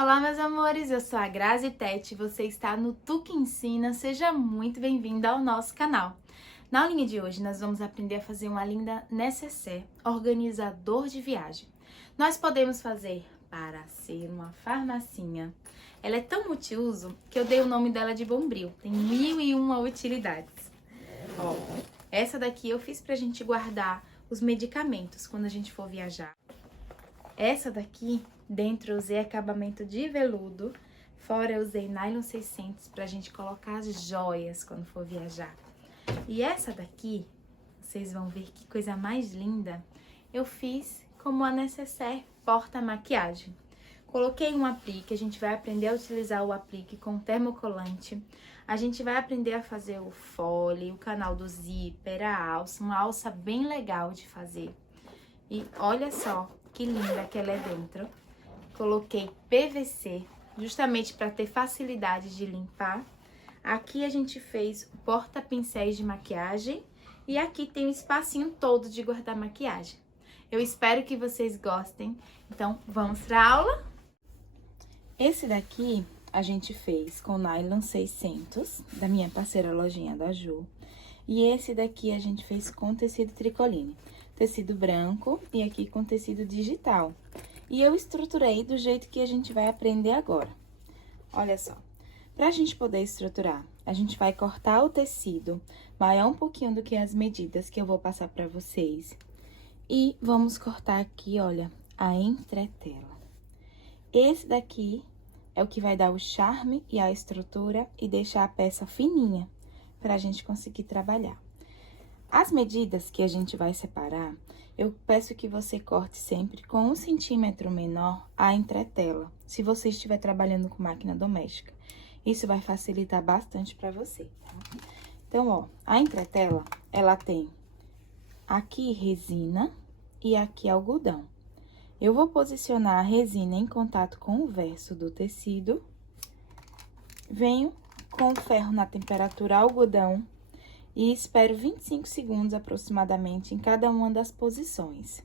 Olá, meus amores, eu sou a Grazi Tete, você está no Tu Que Ensina, seja muito bem-vinda ao nosso canal. Na aulinha de hoje, nós vamos aprender a fazer uma linda nécessaire, organizador de viagem. Nós podemos fazer para ser uma farmacinha. Ela é tão multiuso que eu dei o nome dela de Bombril, tem 1001 utilidades. Ó, essa daqui eu fiz pra gente guardar os medicamentos quando a gente for viajar. Essa daqui, dentro eu usei acabamento de veludo, fora eu usei nylon 600 pra gente colocar as joias quando for viajar. E essa daqui, vocês vão ver que coisa mais linda, eu fiz como a nécessaire porta-maquiagem. Coloquei um aplique, a gente vai aprender a utilizar o aplique com termocolante. A gente vai aprender a fazer o fole, o canal do zíper, a alça, uma alça bem legal de fazer. E olha só que linda que ela é dentro. Coloquei PVC, justamente para ter facilidade de limpar. Aqui a gente fez o porta-pincéis de maquiagem e aqui tem o espacinho todo de guardar maquiagem. Eu espero que vocês gostem. Então, vamos para a aula? Esse daqui a gente fez com nylon 600, da minha parceira Lojinha da Ju. E esse daqui a gente fez com tecido tricoline. Tecido branco e aqui com tecido digital. E eu estruturei do jeito que a gente vai aprender agora. Olha só, pra gente poder estruturar, a gente vai cortar o tecido maior um pouquinho do que as medidas que eu vou passar pra vocês. E vamos cortar aqui, olha, a entretela. Esse daqui é o que vai dar o charme e a estrutura e deixar a peça fininha pra gente conseguir trabalhar. As medidas que a gente vai separar, eu peço que você corte sempre com 1 centímetro menor a entretela, se você estiver trabalhando com máquina doméstica. Isso vai facilitar bastante para você, tá? Então, ó, a entretela, ela tem aqui resina e aqui algodão. Eu vou posicionar a resina em contato com o verso do tecido, venho com o ferro na temperatura algodão, e espero 25 segundos aproximadamente em cada uma das posições.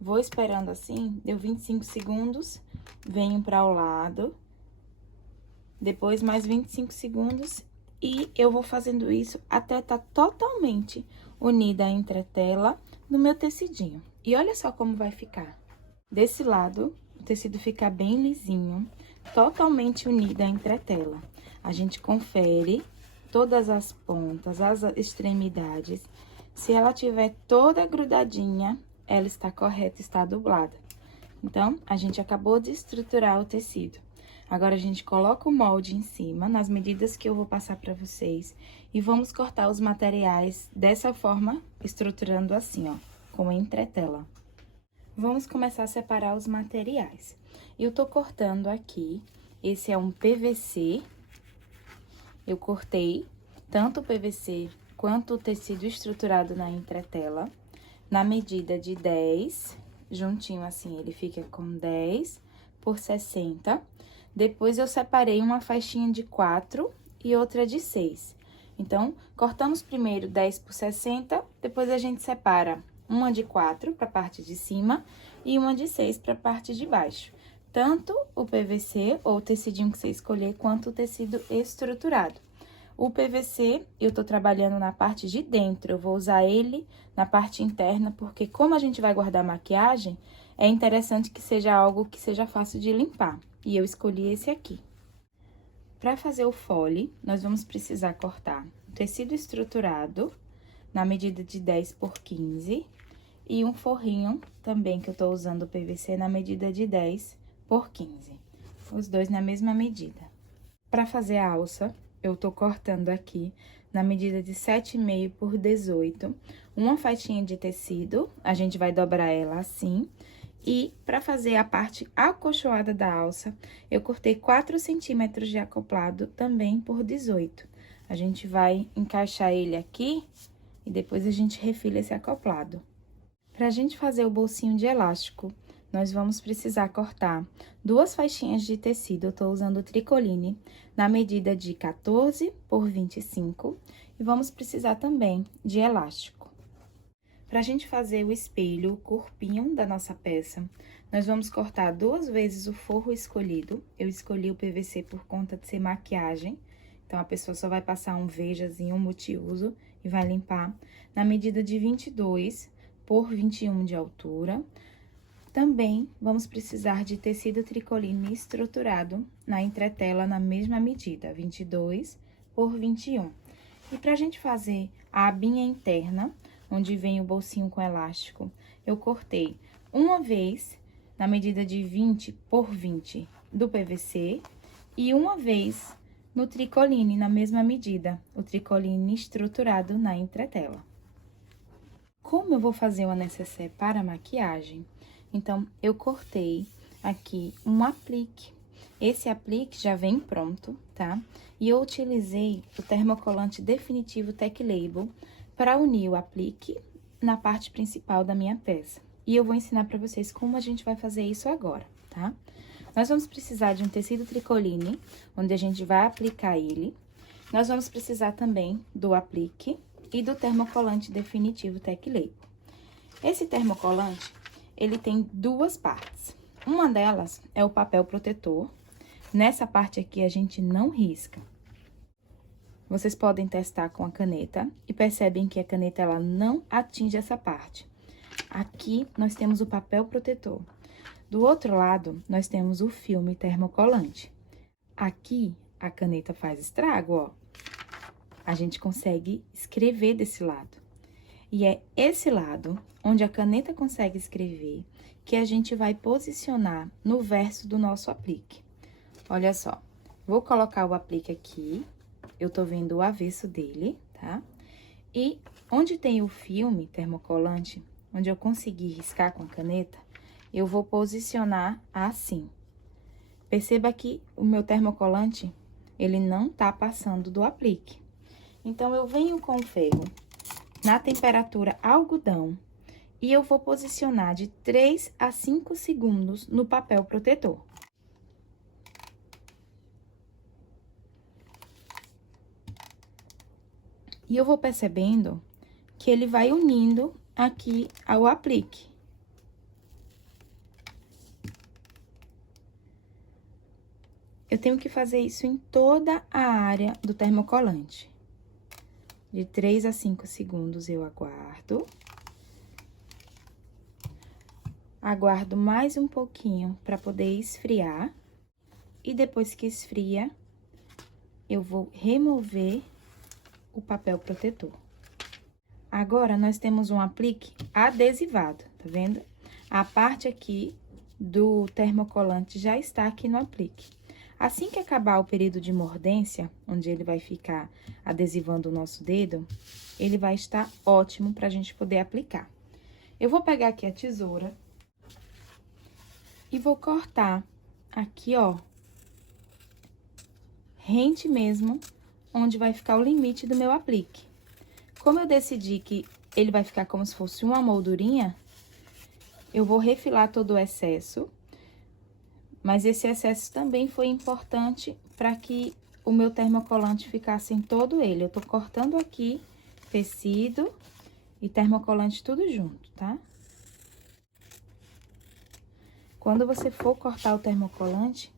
Vou esperando assim, deu 25 segundos, venho para o lado, depois mais 25 segundos e eu vou fazendo isso até estar totalmente unida a entretela no meu tecidinho. E olha só como vai ficar. Desse lado, o tecido fica bem lisinho, totalmente unida a entretela. A gente confere todas as pontas, as extremidades. Se ela tiver toda grudadinha, ela está correta, está dublada. Então, a gente acabou de estruturar o tecido. Agora, a gente coloca o molde em cima, nas medidas que eu vou passar para vocês. E vamos cortar os materiais dessa forma, estruturando assim, ó, com entretela. Vamos começar a separar os materiais. Eu tô cortando aqui, esse é um PVC. Eu cortei tanto o PVC quanto o tecido estruturado na entretela, na medida de 10, juntinho assim, ele fica com 10 por 60. Depois, eu separei uma faixinha de 4 e outra de 6. Então, cortamos primeiro 10 por 60, depois a gente separa uma de 4 para a parte de cima e uma de 6 para a parte de baixo. Tanto o PVC, ou o tecidinho que você escolher, quanto o tecido estruturado. O PVC, eu tô trabalhando na parte de dentro, eu vou usar ele na parte interna, porque como a gente vai guardar maquiagem, é interessante que seja algo que seja fácil de limpar. E eu escolhi esse aqui. Para fazer o fole, nós vamos precisar cortar o tecido estruturado, na medida de 10 por 15, e um forrinho também, que eu tô usando o PVC, na medida de 10 por 15. Os dois na mesma medida. Para fazer a alça, eu tô cortando aqui na medida de 7,5 por 18, uma faixinha de tecido, a gente vai dobrar ela assim. E para fazer a parte acolchoada da alça, eu cortei 4 centímetros de acoplado também por 18. A gente vai encaixar ele aqui e depois a gente refila esse acoplado. Pra gente fazer o bolsinho de elástico, nós vamos precisar cortar 2 faixinhas de tecido, eu tô usando tricoline, na medida de 14 por 25, e vamos precisar também de elástico. Pra gente fazer o espelho, o corpinho da nossa peça, Nós vamos cortar 2 vezes o forro escolhido. Eu escolhi o PVC por conta de ser maquiagem. Então, a pessoa só vai passar um vejazinho, um multiuso e vai limpar na medida de 22 por 21 de altura. Também vamos precisar de tecido tricoline estruturado na entretela na mesma medida, 22 por 21. E pra gente fazer a abinha interna, onde vem o bolsinho com elástico, eu cortei uma vez na medida de 20 por 20 do PVC e uma vez no tricoline na mesma medida, o tricoline estruturado na entretela. Como eu vou fazer uma necessaire para maquiagem, então, eu cortei aqui um aplique. Esse aplique já vem pronto, tá? E eu utilizei o termocolante definitivo Tech Label para unir o aplique na parte principal da minha peça. E eu vou ensinar para vocês como a gente vai fazer isso agora, tá? Nós vamos precisar de um tecido tricoline, onde a gente vai aplicar ele. Nós vamos precisar também do aplique e do termocolante definitivo Tech Label. Esse termocolante, ele tem 2 partes. Uma delas é o papel protetor. Nessa parte aqui, a gente não risca. Vocês podem testar com a caneta e percebem que a caneta, ela não atinge essa parte. Aqui, nós temos o papel protetor. Do outro lado, nós temos o filme termocolante. Aqui, a caneta faz estrago, ó. A gente consegue escrever desse lado. E é esse lado, onde a caneta consegue escrever, que a gente vai posicionar no verso do nosso aplique. Olha só, vou colocar o aplique aqui, eu tô vendo o avesso dele, tá? E onde tem o filme termocolante, onde eu consegui riscar com a caneta, eu vou posicionar assim. Perceba que o meu termocolante, ele não tá passando do aplique. Então, eu venho com o ferro na temperatura algodão e eu vou posicionar de 3 a 5 segundos no papel protetor. E eu vou percebendo que ele vai unindo aqui ao aplique. Eu tenho que fazer isso em toda a área do termocolante. De 3 a 5 segundos eu aguardo. Aguardo mais um pouquinho para poder esfriar. E depois que esfria, eu vou remover o papel protetor. Agora, nós temos um aplique adesivado, tá vendo? A parte aqui do termocolante já está aqui no aplique. Assim que acabar o período de mordência, onde ele vai ficar adesivando o nosso dedo, ele vai estar ótimo pra gente poder aplicar. Eu vou pegar aqui a tesoura e vou cortar aqui, ó, rente mesmo, onde vai ficar o limite do meu aplique. Como eu decidi que ele vai ficar como se fosse uma moldurinha, eu vou refilar todo o excesso, mas esse excesso também foi importante para que o meu termocolante ficasse em todo ele. Eu tô cortando aqui tecido e termocolante tudo junto, tá? Quando você for cortar o termocolante,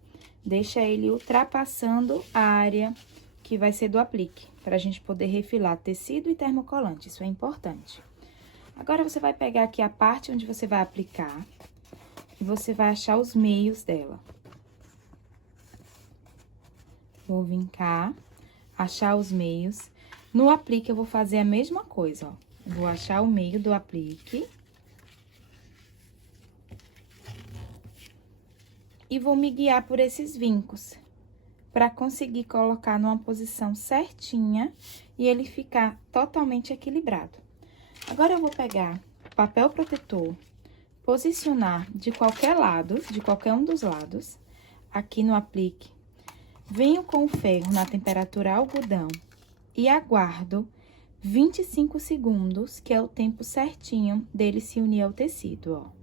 deixa ele ultrapassando a área que vai ser do aplique, para a gente poder refilar tecido e termocolante, isso é importante. Agora, você vai pegar aqui a parte onde você vai aplicar e você vai achar os meios dela. Vou vir cá, achar os meios. No aplique, eu vou fazer a mesma coisa, ó. Vou achar o meio do aplique. E vou me guiar por esses vincos, para conseguir colocar numa posição certinha e ele ficar totalmente equilibrado. Agora, eu vou pegar o papel protetor, posicionar de qualquer lado, de qualquer um dos lados, aqui no aplique. Venho com o ferro na temperatura algodão e aguardo 25 segundos, que é o tempo certinho dele se unir ao tecido, ó.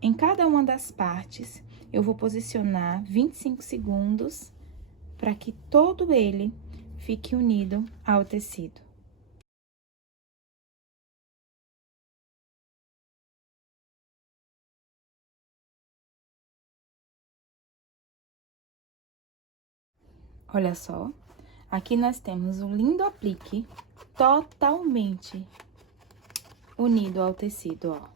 Em cada uma das partes, eu vou posicionar 25 segundos para que todo ele fique unido ao tecido. Olha só, aqui nós temos um lindo aplique totalmente unido ao tecido, ó.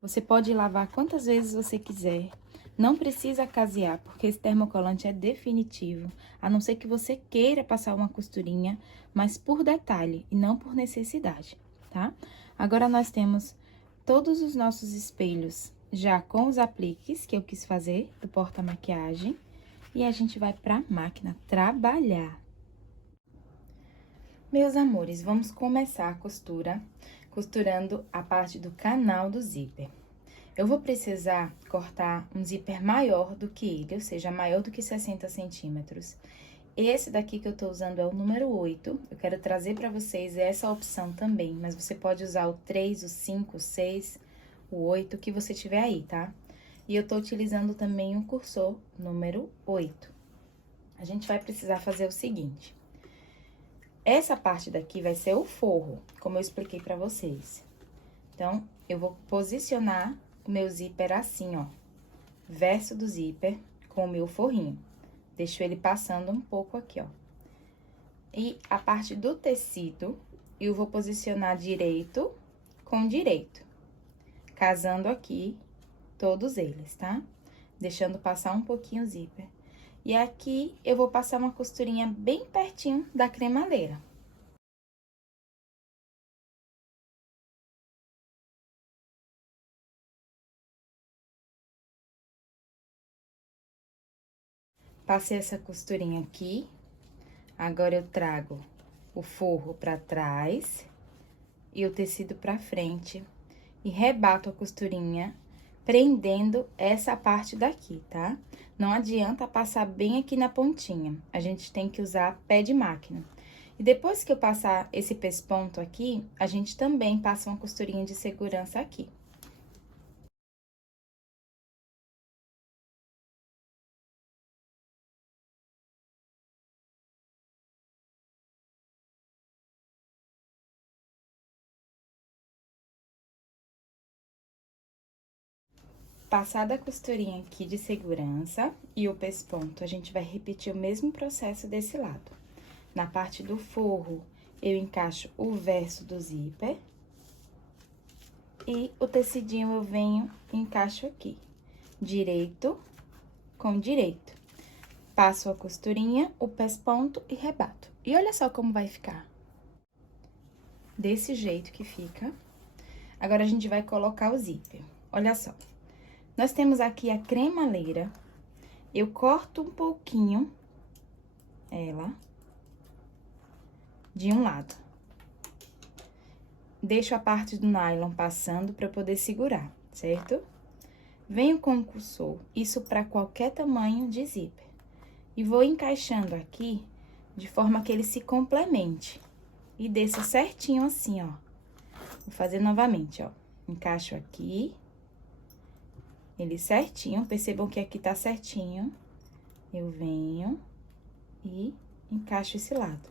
Você pode lavar quantas vezes você quiser, não precisa casear, porque esse termocolante é definitivo, a não ser que você queira passar uma costurinha, mas por detalhe e não por necessidade, tá? Agora, nós temos todos os nossos espelhos já com os apliques que eu quis fazer do porta-maquiagem, e a gente vai pra máquina trabalhar. Meus amores, vamos começar a costura, costurando a parte do canal do zíper. Eu vou precisar cortar um zíper maior do que ele, ou seja, maior do que 60 centímetros. Esse daqui que eu tô usando é o número 8, eu quero trazer pra vocês essa opção também, mas você pode usar o 3, o 5, o 6, o 8, o que você tiver aí, tá? E eu tô utilizando também o cursor número 8. A gente vai precisar fazer o seguinte: essa parte daqui vai ser o forro, como eu expliquei pra vocês. Então, eu vou posicionar o meu zíper assim, ó, verso do zíper com o meu forrinho. Deixo ele passando um pouco aqui, ó. E a parte do tecido, eu vou posicionar direito com direito, casando aqui todos eles, tá? Deixando passar um pouquinho o zíper. E aqui, eu vou passar uma costurinha bem pertinho da cremaleira. Passei essa costurinha aqui, agora eu trago o forro pra trás e o tecido pra frente e rebato a costurinha, prendendo essa parte daqui, tá? Não adianta passar bem aqui na pontinha, a gente tem que usar pé de máquina. E depois que eu passar esse pesponto aqui, a gente também passa uma costurinha de segurança aqui. Passada a costurinha aqui de segurança e o pesponto, a gente vai repetir o mesmo processo desse lado. Na parte do forro, eu encaixo o verso do zíper. E o tecidinho eu venho e encaixo aqui, direito com direito. Passo a costurinha, o pesponto e rebato. E olha só como vai ficar. Desse jeito que fica. Agora, a gente vai colocar o zíper. Olha só. Nós temos aqui a cremaleira. Eu corto um pouquinho ela de um lado. Deixo a parte do nylon passando para poder segurar, certo? Venho com o cursor, isso para qualquer tamanho de zíper. E vou encaixando aqui, de forma que ele se complemente. E desça certinho assim, ó. Vou fazer novamente, ó. Encaixo aqui. Ele certinho, percebam que aqui tá certinho. Eu venho e encaixo esse lado.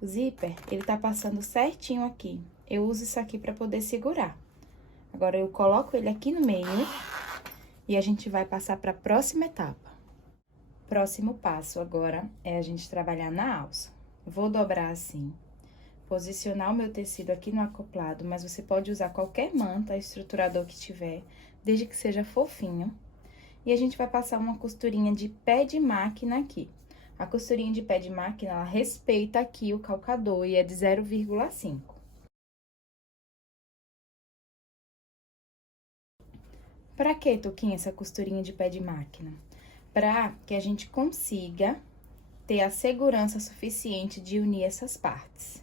O zíper, ele tá passando certinho aqui. Eu uso isso aqui pra poder segurar. Agora, eu coloco ele aqui no meio e a gente vai passar pra próxima etapa. Próximo passo agora é a gente trabalhar na alça. Vou dobrar assim, posicionar o meu tecido aqui no acoplado, mas você pode usar qualquer manta, estruturador que tiver, desde que seja fofinho. E a gente vai passar uma costurinha de pé de máquina aqui. A costurinha de pé de máquina, ela respeita aqui o calcador e é de 0,5. Pra que, Tuquinha, essa costurinha de pé de máquina? Pra que a gente consiga ter a segurança suficiente de unir essas partes.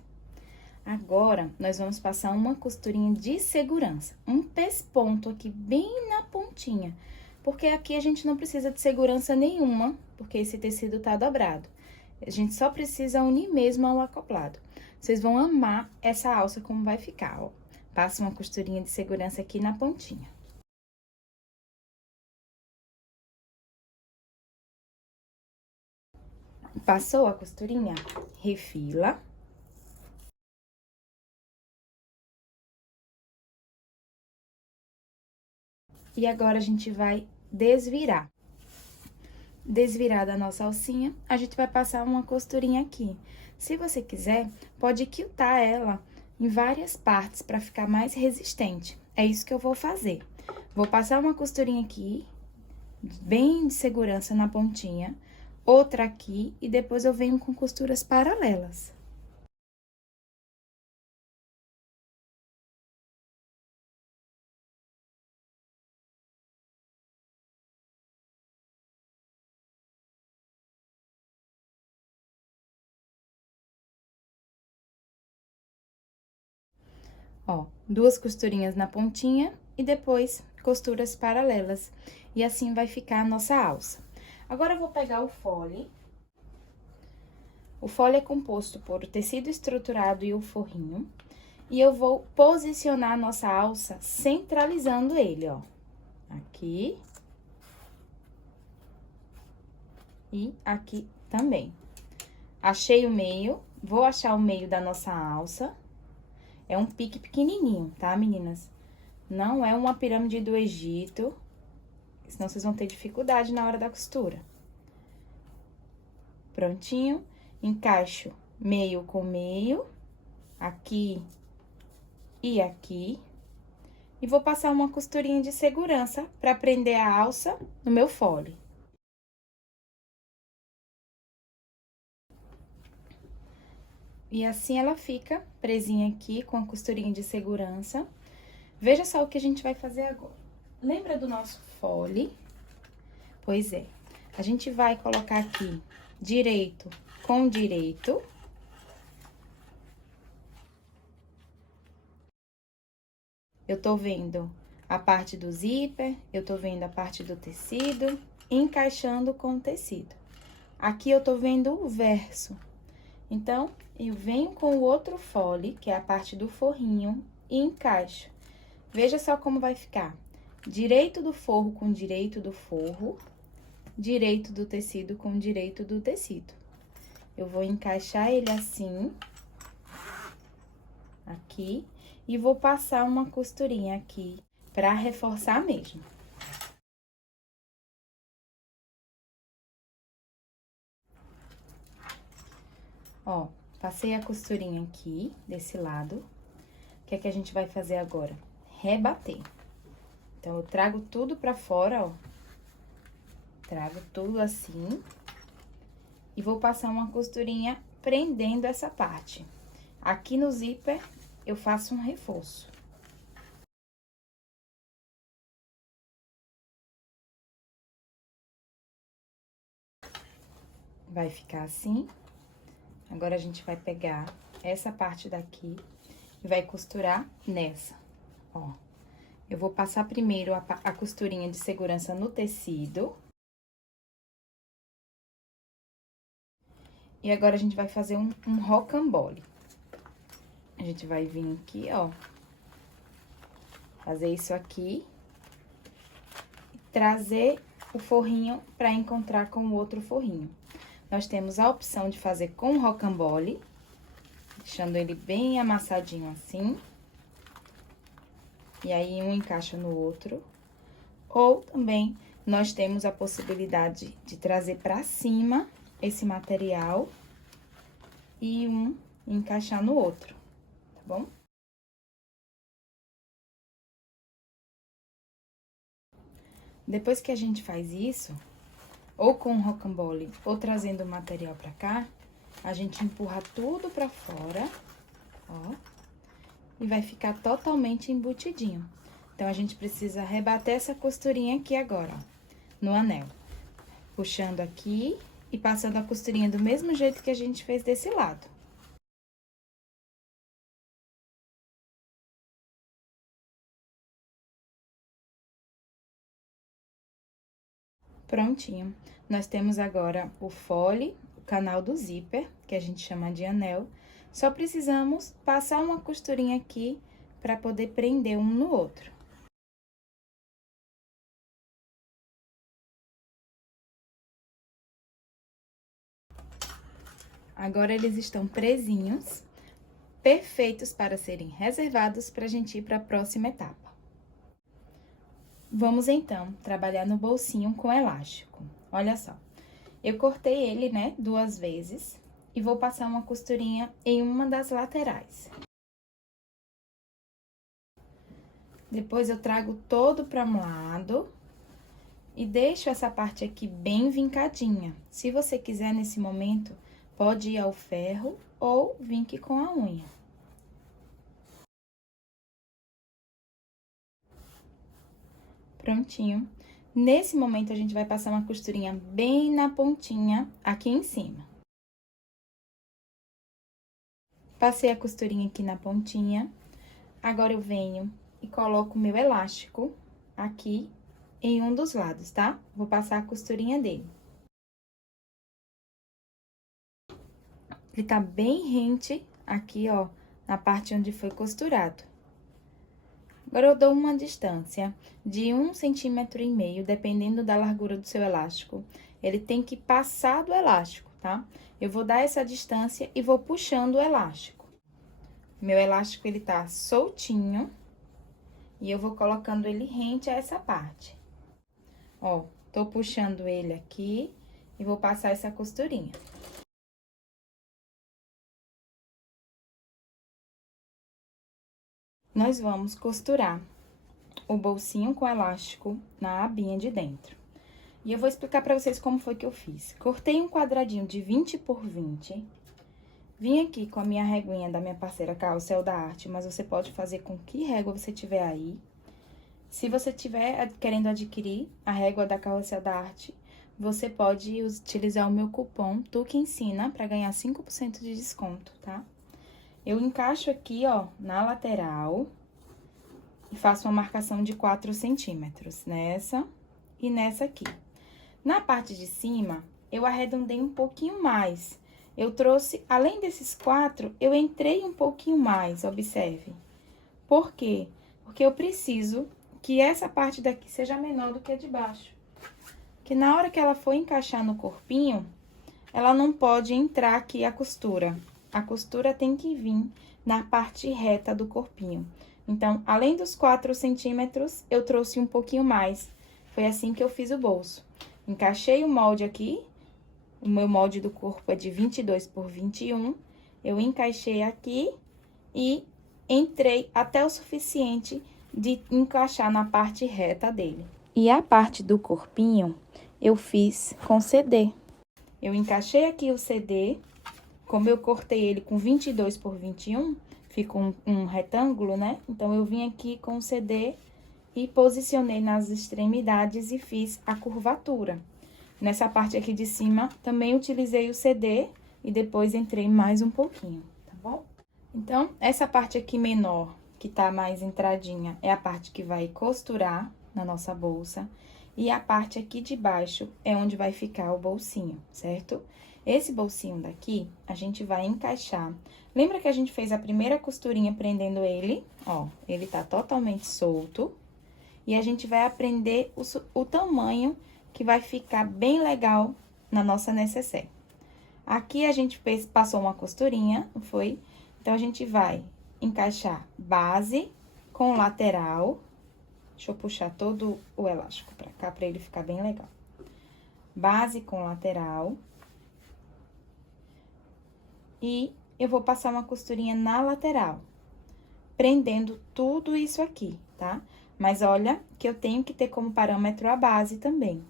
Agora, nós vamos passar uma costurinha de segurança, um pesponto aqui bem na pontinha, porque aqui a gente não precisa de segurança nenhuma, porque esse tecido tá dobrado. A gente só precisa unir mesmo ao acoplado. Vocês vão amar essa alça como vai ficar, ó. Passa uma costurinha de segurança aqui na pontinha. Passou a costurinha? Refila. E agora, a gente vai desvirar. desvirada a nossa alcinha, a gente vai passar uma costurinha aqui. Se você quiser, pode quiltar ela em várias partes para ficar mais resistente. É isso que eu vou fazer. Vou passar uma costurinha aqui, bem de segurança na pontinha, outra aqui e depois eu venho com costuras paralelas. Ó, duas costurinhas na pontinha e depois costuras paralelas. E assim vai ficar a nossa alça. Agora, eu vou pegar o fole. O fole é composto por o tecido estruturado e o forrinho. E eu vou posicionar a nossa alça centralizando ele, ó. Aqui. E aqui também. Achei o meio, vou achar o meio da nossa alça. É um pique pequenininho, tá, meninas? Não é uma pirâmide do Egito, senão vocês vão ter dificuldade na hora da costura. Prontinho, encaixo meio com meio, aqui e aqui. E vou passar uma costurinha de segurança pra prender a alça no meu fole. E assim ela fica presinha aqui com a costurinha de segurança. Veja só o que a gente vai fazer agora. Lembra do nosso fole? Pois é. A gente vai colocar aqui direito com direito. Eu tô vendo a parte do zíper, eu tô vendo a parte do tecido, encaixando com o tecido. Aqui eu tô vendo o verso. Então, eu venho com o outro fole, que é a parte do forrinho, e encaixo. Veja só como vai ficar. Direito do forro com direito do forro, direito do tecido com direito do tecido. Eu vou encaixar ele assim, aqui, e vou passar uma costurinha aqui, pra reforçar mesmo. Ó, passei a costurinha aqui, desse lado. O que é que a gente vai fazer agora? Rebater. Então, eu trago tudo pra fora, ó. Trago tudo assim. E vou passar uma costurinha prendendo essa parte. Aqui no zíper, eu faço um reforço. Vai ficar assim. Agora, a gente vai pegar essa parte daqui e vai costurar nessa, ó. Eu vou passar primeiro a costurinha de segurança no tecido. E agora, a gente vai fazer um rocambole. A gente vai vir aqui, ó. Fazer isso aqui. E trazer o forrinho pra encontrar com o outro forrinho. Nós temos a opção de fazer com rocambole, deixando ele bem amassadinho assim. E aí, um encaixa no outro. Ou também, nós temos a possibilidade de trazer pra cima esse material e um encaixar no outro, tá bom? Depois que a gente faz isso, ou com o rocambole, ou trazendo o material pra cá, a gente empurra tudo pra fora, ó, e vai ficar totalmente embutidinho. Então, a gente precisa rebater essa costurinha aqui agora, ó, no anel. Puxando aqui e passando a costurinha do mesmo jeito que a gente fez desse lado. Prontinho. Nós temos agora o fole, o canal do zíper, que a gente chama de anel. Só precisamos passar uma costurinha aqui para poder prender um no outro. Agora, eles estão presinhos, perfeitos para serem reservados para a gente ir para a próxima etapa. Vamos, então, trabalhar no bolsinho com elástico. Olha só, Eu cortei ele, né, 2 vezes e vou passar uma costurinha em uma das laterais. Depois, eu trago todo para um lado e deixo essa parte aqui bem vincadinha. Se você quiser, nesse momento, pode ir ao ferro ou vinque com a unha. Prontinho. Nesse momento, a gente vai passar uma costurinha bem na pontinha, aqui em cima. Passei a costurinha aqui na pontinha. Agora, eu venho e coloco o meu elástico aqui em um dos lados, tá? Vou passar a costurinha dele. Ele tá bem rente aqui, ó, na parte onde foi costurado. Agora, eu dou uma distância de 1,5 cm, dependendo da largura do seu elástico. Ele tem que passar do elástico, tá? Eu vou dar essa distância e vou puxando o elástico. Meu elástico, ele tá soltinho e eu vou colocando ele rente a essa parte. Ó, tô puxando ele aqui e vou passar essa costurinha. Nós vamos costurar o bolsinho com elástico na abinha de dentro. E eu vou explicar pra vocês como foi que eu fiz. Cortei um quadradinho de 20 por 20. Vim aqui com a minha reguinha da minha parceira Carrossel da Arte, mas você pode fazer com que régua você tiver aí. Se você tiver querendo adquirir a régua da Carrossel da Arte, você pode utilizar o meu cupom TUQUENSINA para ganhar 5% de desconto, tá? Eu encaixo aqui, ó, na lateral e faço uma marcação de 4 centímetros nessa e nessa aqui. Na parte de cima, eu arredondei um pouquinho mais. Eu trouxe, além desses 4, eu entrei um pouquinho mais, observe. Por quê? Porque eu preciso que essa parte daqui seja menor do que a de baixo. Que na hora que ela for encaixar no corpinho, ela não pode entrar aqui a costura. A costura tem que vir na parte reta do corpinho. Então, além dos 4 centímetros, eu trouxe um pouquinho mais. Foi assim que eu fiz o bolso. Encaixei o molde aqui. O meu molde do corpo é de 22 por 21. Eu encaixei aqui e entrei até o suficiente de encaixar na parte reta dele. E a parte do corpinho, eu fiz com CD. Eu encaixei aqui o CD. Como eu cortei ele com 22 por 21, fica um retângulo, né? Então, eu vim aqui com o CD e posicionei nas extremidades e fiz a curvatura. Nessa parte aqui de cima, também utilizei o CD e depois entrei mais um pouquinho, tá bom? Então, essa parte aqui menor, que tá mais entradinha, é a parte que vai costurar na nossa bolsa. E a parte aqui de baixo é onde vai ficar o bolsinho, certo? Esse bolsinho daqui, a gente vai encaixar. Lembra que a gente fez a primeira costurinha prendendo ele? Ó, ele tá totalmente solto. E a gente vai aprender o tamanho que vai ficar bem legal na nossa necessaire. Aqui, a gente passou uma costurinha, não foi? Então, a gente vai encaixar base com lateral. Deixa eu puxar todo o elástico pra cá, pra ele ficar bem legal. Base com lateral. E eu vou passar uma costurinha na lateral, prendendo tudo isso aqui, tá? Mas olha que eu tenho que ter como parâmetro a base também.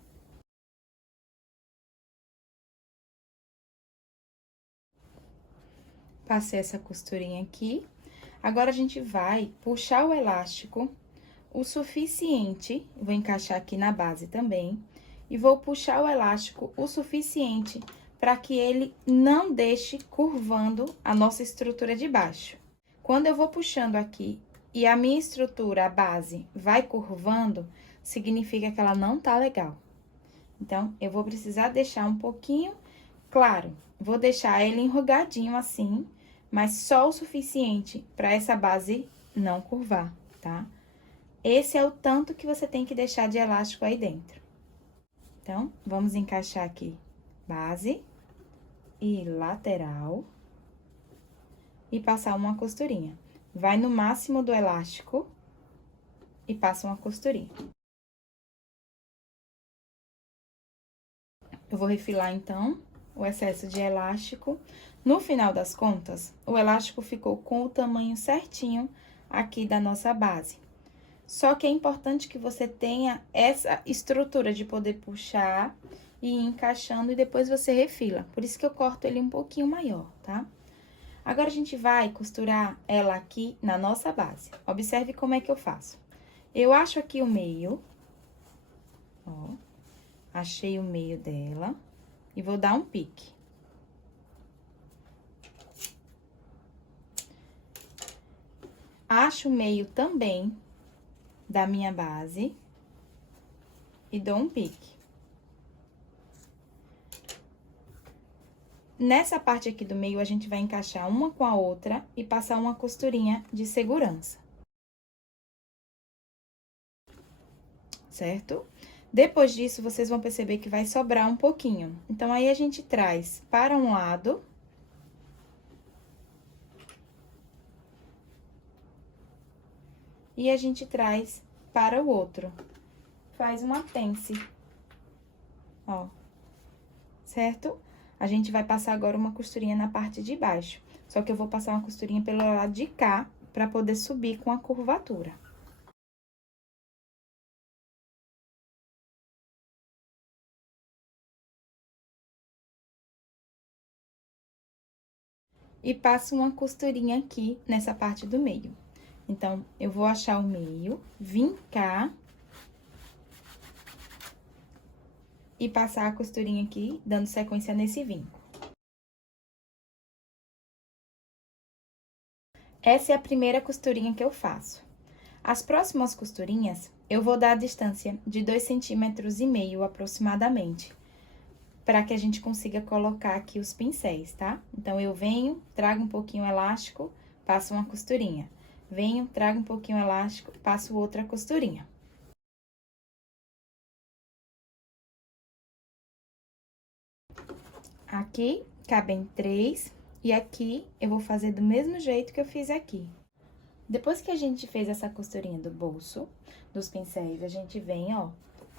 Passei essa costurinha aqui. Agora, a gente vai puxar o elástico o suficiente, vou encaixar aqui na base também, e vou puxar o elástico o suficiente para que ele não deixe curvando a nossa estrutura de baixo. Quando eu vou puxando aqui e a minha estrutura, a base, vai curvando, significa que ela não tá legal. Então, eu vou precisar deixar um pouquinho, claro, vou deixar ele enrugadinho assim, mas só o suficiente para essa base não curvar, tá? Esse é o tanto que você tem que deixar de elástico aí dentro. Então, vamos encaixar aqui base e lateral e passar uma costurinha. Vai no máximo do elástico e passa uma costurinha. Eu vou refilar, então, o excesso de elástico. No final das contas, o elástico ficou com o tamanho certinho aqui da nossa base. Só que é importante que você tenha essa estrutura de poder puxar e ir encaixando e depois você refila. Por isso que eu corto ele um pouquinho maior, tá? Agora, a gente vai costurar ela aqui na nossa base. Observe como é que eu faço. Eu acho aqui o meio, ó, achei o meio dela e vou dar um pique. Acho o meio também da minha base e dou um pique. Nessa parte aqui do meio, a gente vai encaixar uma com a outra e passar uma costurinha de segurança. Certo? Depois disso, vocês vão perceber que vai sobrar um pouquinho. Então, aí, a gente traz para um lado. E a gente traz para o outro. Faz uma pence. Ó. Certo? A gente vai passar agora uma costurinha na parte de baixo. Só que eu vou passar uma costurinha pelo lado de cá, pra poder subir com a curvatura. E passo uma costurinha aqui nessa parte do meio. Então, eu vou achar o meio, vim cá. E passar a costurinha aqui, dando sequência nesse vinco. Essa é a primeira costurinha que eu faço. As próximas costurinhas, eu vou dar a distância de 2,5 centímetros aproximadamente, para que a gente consiga colocar aqui os pincéis, tá? Então, eu venho, trago um pouquinho o elástico, passo uma costurinha. Venho, trago um pouquinho o elástico, passo outra costurinha. Aqui, cabem 3, e aqui eu vou fazer do mesmo jeito que eu fiz aqui. Depois que a gente fez essa costurinha do bolso, dos pincéis, a gente vem, ó,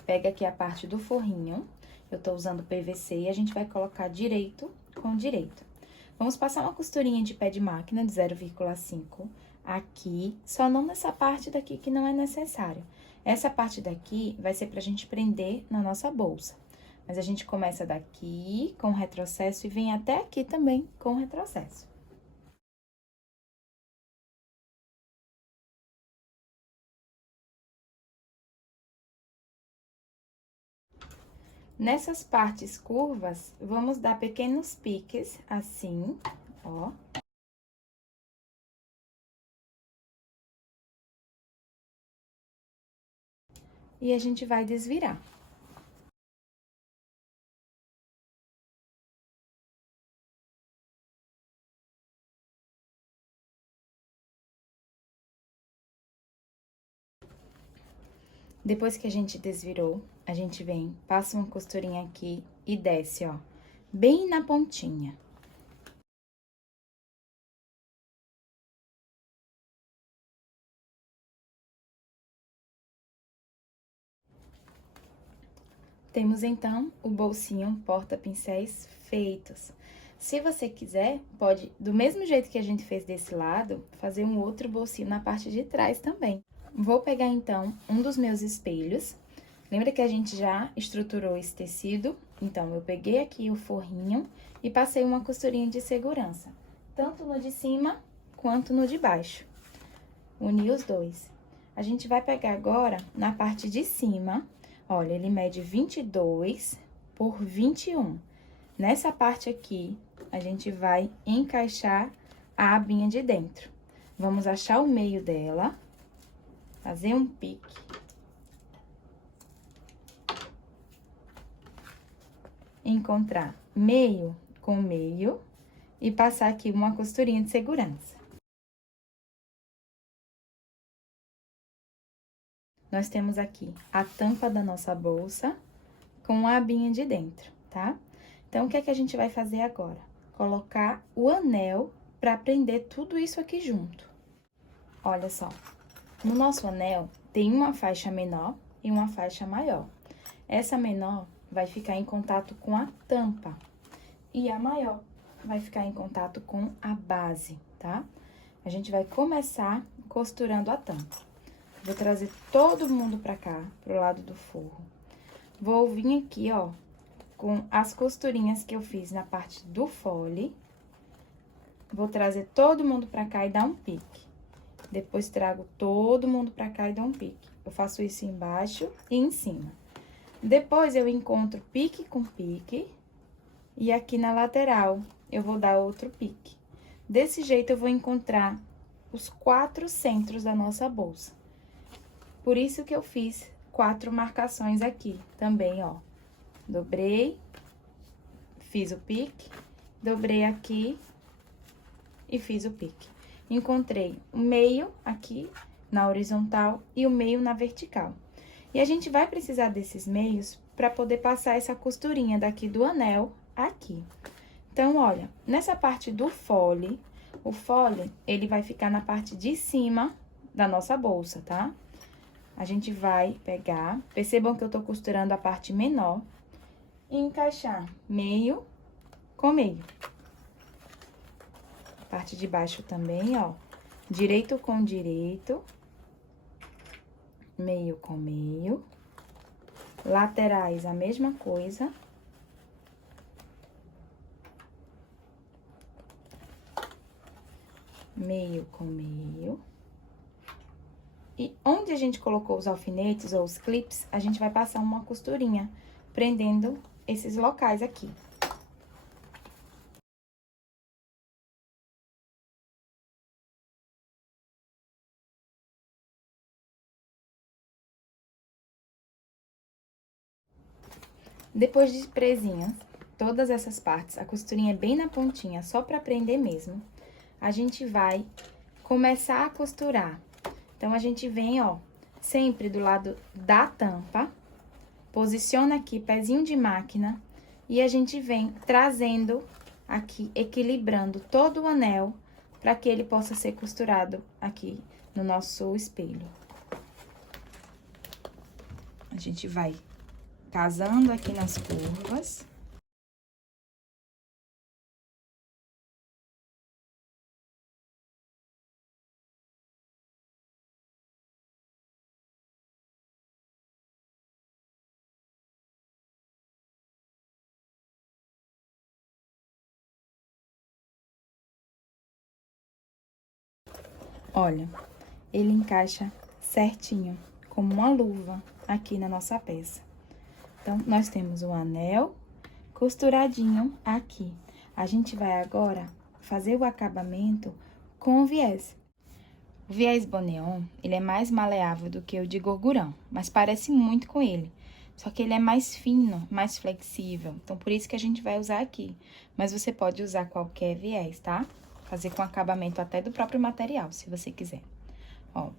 pega aqui a parte do forrinho, eu tô usando PVC, e a gente vai colocar direito com direito. Vamos passar uma costurinha de pé de máquina de 0,5 aqui, só não nessa parte daqui que não é necessário. Essa parte daqui vai ser pra gente prender na nossa bolsa. Mas a gente começa daqui com retrocesso e vem até aqui também com retrocesso. Nessas partes curvas, vamos dar pequenos piques, assim, ó. E a gente vai desvirar. Depois que a gente desvirou, a gente vem, passa uma costurinha aqui e desce, ó, bem na pontinha. Temos, então, o bolsinho porta-pincéis feitos. Se você quiser, pode, do mesmo jeito que a gente fez desse lado, fazer um outro bolsinho na parte de trás também. Vou pegar, então, um dos meus espelhos. Lembra que a gente já estruturou esse tecido? Então, eu peguei aqui o forrinho e passei uma costurinha de segurança, tanto no de cima quanto no de baixo. Uni os dois. A gente vai pegar agora na parte de cima, olha, ele mede 22 por 21. Nessa parte aqui, a gente vai encaixar a abinha de dentro. Vamos achar o meio dela, fazer um pique. Encontrar meio com meio e passar aqui uma costurinha de segurança. Nós temos aqui a tampa da nossa bolsa com a abinha de dentro, tá? Então, o que é que a gente vai fazer agora? Colocar o anel pra prender tudo isso aqui junto. Olha só, no nosso anel tem uma faixa menor e uma faixa maior. Essa menor vai ficar em contato com a tampa. E a maior vai ficar em contato com a base, tá? A gente vai começar costurando a tampa. Vou trazer todo mundo pra cá, pro lado do forro. Vou vir aqui, ó, com as costurinhas que eu fiz na parte do fole. Vou trazer todo mundo pra cá e dar um pique. Depois trago todo mundo pra cá e dou um pique. Eu faço isso embaixo e em cima. Depois, eu encontro pique com pique. E aqui na lateral, eu vou dar outro pique. Desse jeito, eu vou encontrar os 4 centros da nossa bolsa. Por isso que eu fiz 4 marcações aqui também, ó. Dobrei, fiz o pique, dobrei aqui e fiz o pique. Encontrei o meio aqui na horizontal e o meio na vertical. E a gente vai precisar desses meios para poder passar essa costurinha daqui do anel aqui. Então, olha, nessa parte do fole, o fole, ele vai ficar na parte de cima da nossa bolsa, tá? A gente vai pegar, percebam que eu tô costurando a parte menor, e encaixar meio com meio. Parte de baixo também, ó, direito com direito, meio com meio, laterais a mesma coisa. Meio com meio. E onde a gente colocou os alfinetes ou os clips, a gente vai passar uma costurinha, prendendo esses locais aqui. Depois de presinhas, todas essas partes, a costurinha é bem na pontinha, só pra prender mesmo. A gente vai começar a costurar. Então, a gente vem, ó, sempre do lado da tampa, posiciona aqui, pezinho de máquina, e a gente vem trazendo aqui, equilibrando todo o anel, para que ele possa ser costurado aqui no nosso espelho. A gente vai casando aqui nas curvas. Olha, ele encaixa certinho, como uma luva, aqui na nossa peça. Então, nós temos o anel costuradinho aqui. A gente vai agora fazer o acabamento com o viés. O viés Boneon, ele é mais maleável do que o de Gogurão, mas parece muito com ele. Só que ele é mais fino, mais flexível, então por isso que a gente vai usar aqui. Mas você pode usar qualquer viés, tá? Fazer com acabamento até do próprio material, se você quiser. Ó,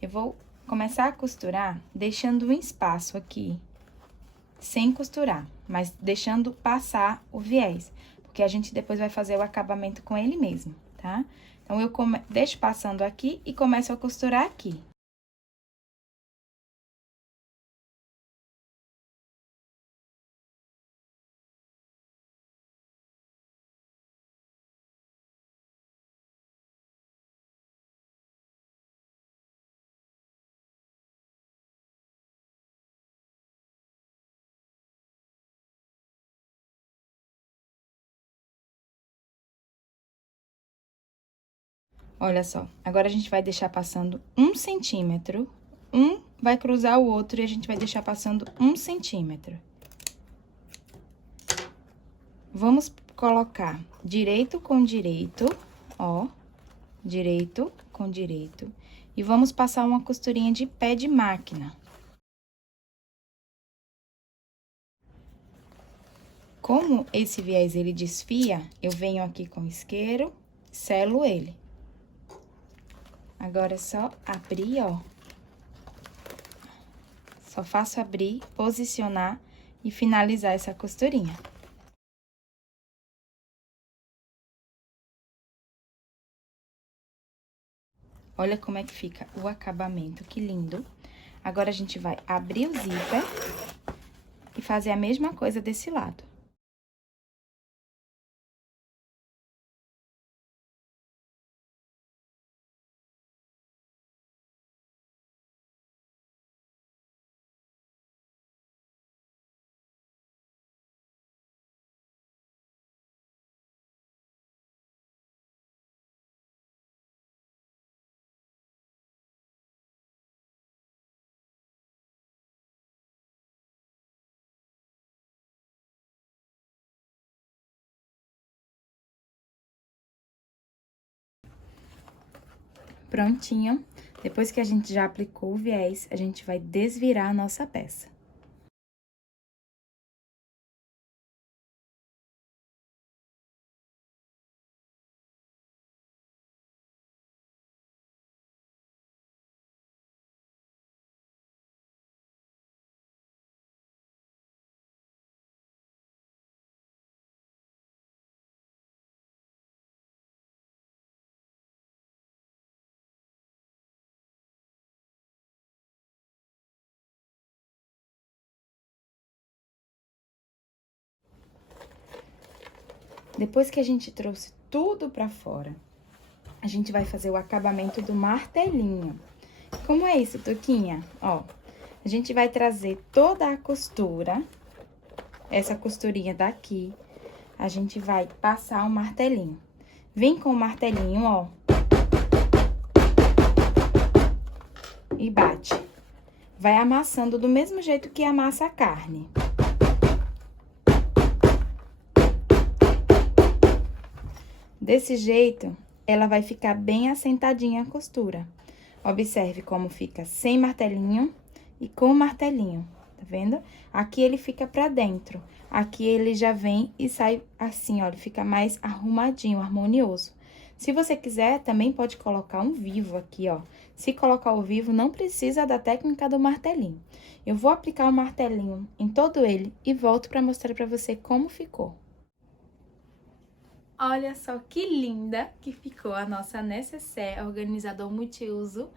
eu vou começar a costurar deixando um espaço aqui, sem costurar, mas deixando passar o viés, porque a gente depois vai fazer o acabamento com ele mesmo, tá? Então, eu deixo passando aqui e começo a costurar aqui. Olha só, agora a gente vai deixar passando 1 centímetro, um vai cruzar o outro e a gente vai deixar passando 1 centímetro. Vamos colocar direito com direito, ó, direito com direito, e vamos passar uma costurinha de pé de máquina. Como esse viés ele desfia, eu venho aqui com o isqueiro, selo ele. Agora, é só abrir, ó. Só faço abrir, posicionar e finalizar essa costurinha. Olha como é que fica o acabamento, que lindo. Agora, a gente vai abrir o zíper e fazer a mesma coisa desse lado. Prontinho. Depois que a gente já aplicou o viés, a gente vai desvirar a nossa peça. Depois que a gente trouxe tudo pra fora, a gente vai fazer o acabamento do martelinho. Como é isso, Tuquinha? Ó, a gente vai trazer toda a costura, essa costurinha daqui, a gente vai passar o martelinho. Vem com o martelinho, ó, e bate. Vai amassando do mesmo jeito que amassa a carne. Desse jeito, ela vai ficar bem assentadinha a costura. Observe como fica sem martelinho e com martelinho, tá vendo? Aqui ele fica pra dentro, aqui ele já vem e sai assim, ó, ele fica mais arrumadinho, harmonioso. Se você quiser, também pode colocar um vivo aqui, ó. Se colocar o vivo, não precisa da técnica do martelinho. Eu vou aplicar o martelinho em todo ele e volto pra mostrar pra você como ficou. Olha só que linda que ficou a nossa nécessaire organizador multiuso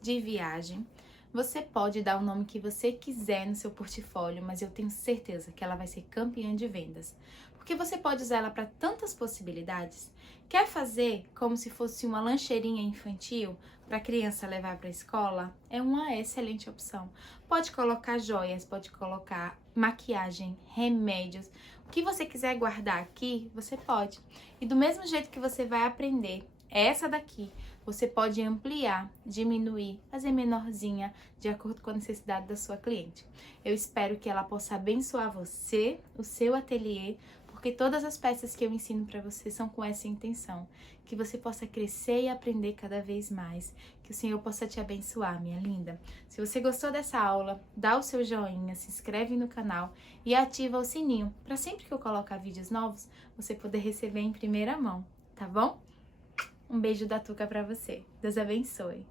de viagem. Você pode dar o nome que você quiser no seu portfólio, mas eu tenho certeza que ela vai ser campeã de vendas. Porque você pode usar ela para tantas possibilidades. Quer fazer como se fosse uma lancheirinha infantil para a criança levar para a escola? É uma excelente opção. Pode colocar joias, pode colocar maquiagem, remédios. O que você quiser guardar aqui, você pode. E do mesmo jeito que você vai aprender essa daqui, você pode ampliar, diminuir, fazer menorzinha, de acordo com a necessidade da sua cliente. Eu espero que ela possa abençoar você, o seu ateliê, porque todas as peças que eu ensino para você são com essa intenção, que você possa crescer e aprender cada vez mais, que o Senhor possa te abençoar, minha linda. Se você gostou dessa aula, dá o seu joinha, se inscreve no canal e ativa o sininho, para sempre que eu colocar vídeos novos, você poder receber em primeira mão, tá bom? Um beijo da Tuca pra você. Deus abençoe.